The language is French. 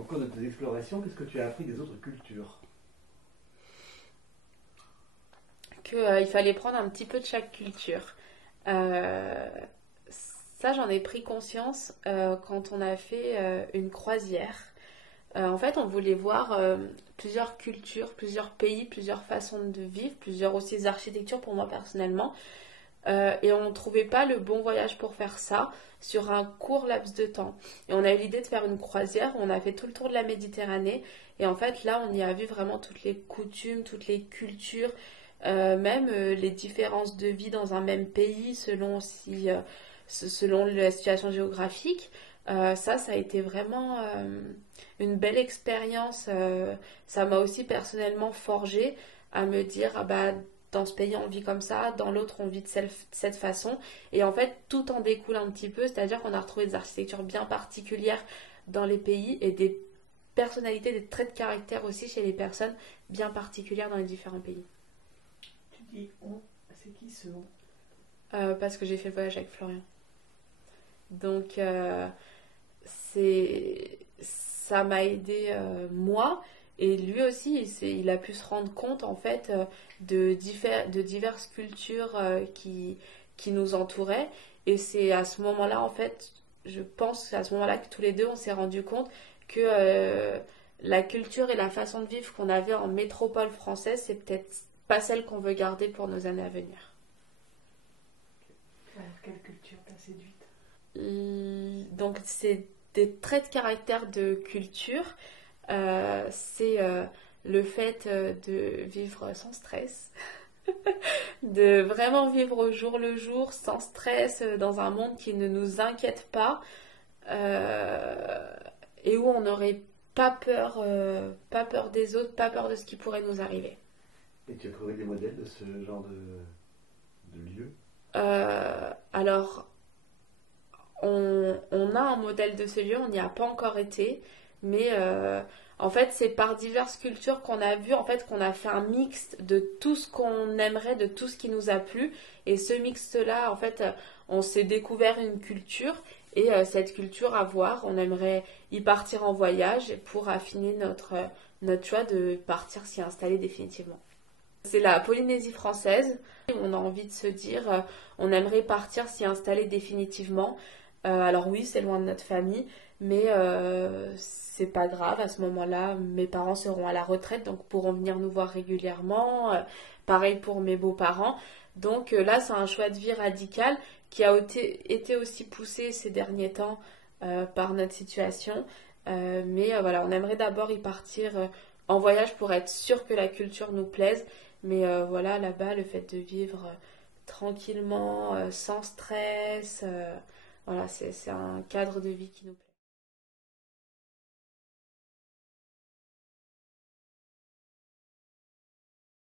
Au cours de tes explorations, qu'est-ce que tu as appris des autres cultures? Que il fallait prendre un petit peu de chaque culture. Euh, Ça, j'en ai pris conscience quand on a fait une croisière. En fait, on voulait voir plusieurs cultures, plusieurs pays, plusieurs façons de vivre, plusieurs aussi architectures pour moi personnellement. Et on ne trouvait pas le bon voyage pour faire ça sur un court laps de temps. Et on a eu l'idée de faire une croisière, on a fait tout le tour de la Méditerranée. Et en fait, là, on y a vu vraiment toutes les coutumes, toutes les cultures, même les différences de vie dans un même pays selon si, selon la situation géographique. Ça a été vraiment une belle expérience. Ça m'a aussi personnellement forgé à me dire, ah bah, dans ce pays on vit comme ça, dans l'autre on vit de cette façon. Et en fait, tout en découle un petit peu, c'est-à-dire qu'on a retrouvé des architectures bien particulières dans les pays et des personnalités, des traits de caractère aussi chez les personnes bien particulières dans les différents pays. Tu dis on, c'est qui ce on? Parce que j'ai fait le voyage avec Florian. Donc, ça m'a aidé moi et lui aussi il a pu se rendre compte en fait de diverses cultures qui nous entouraient et c'est à ce moment-là en fait je pense que c'est à ce moment-là que tous les deux on s'est rendu compte que la culture et la façon de vivre qu'on avait en métropole française c'est peut-être pas celle qu'on veut garder pour nos années à venir. Alors, quelle culture t'a séduite? Donc c'est des traits de caractère de culture. C'est le fait de vivre sans stress, de vraiment vivre au jour le jour, sans stress, dans un monde qui ne nous inquiète pas euh, et où on n'aurait pas peur des autres, pas peur de ce qui pourrait nous arriver. Et tu as trouvé des modèles de ce genre de lieu? Alors, on a un modèle de ce lieu, on n'y a pas encore été, mais en fait c'est par diverses cultures qu'on a vu, en fait qu'on a fait un mixte de tout ce qu'on aimerait, de tout ce qui nous a plu, et ce mixte-là, en fait, on s'est découvert une culture, et cette culture à voir, on aimerait y partir en voyage pour affiner notre choix de partir s'y installer définitivement. C'est la Polynésie française. On a envie de se dire, on aimerait partir s'y installer définitivement. Alors oui, c'est loin de notre famille, mais c'est pas grave. À ce moment-là, mes parents seront à la retraite, donc pourront venir nous voir régulièrement. Pareil pour mes beaux-parents. Donc là, c'est un choix de vie radical qui a été aussi poussé ces derniers temps par notre situation. Mais voilà, on aimerait d'abord y partir en voyage pour être sûr que la culture nous plaise. Mais voilà, là-bas, le fait de vivre tranquillement, sans stress, voilà, c'est un cadre de vie qui nous plaît.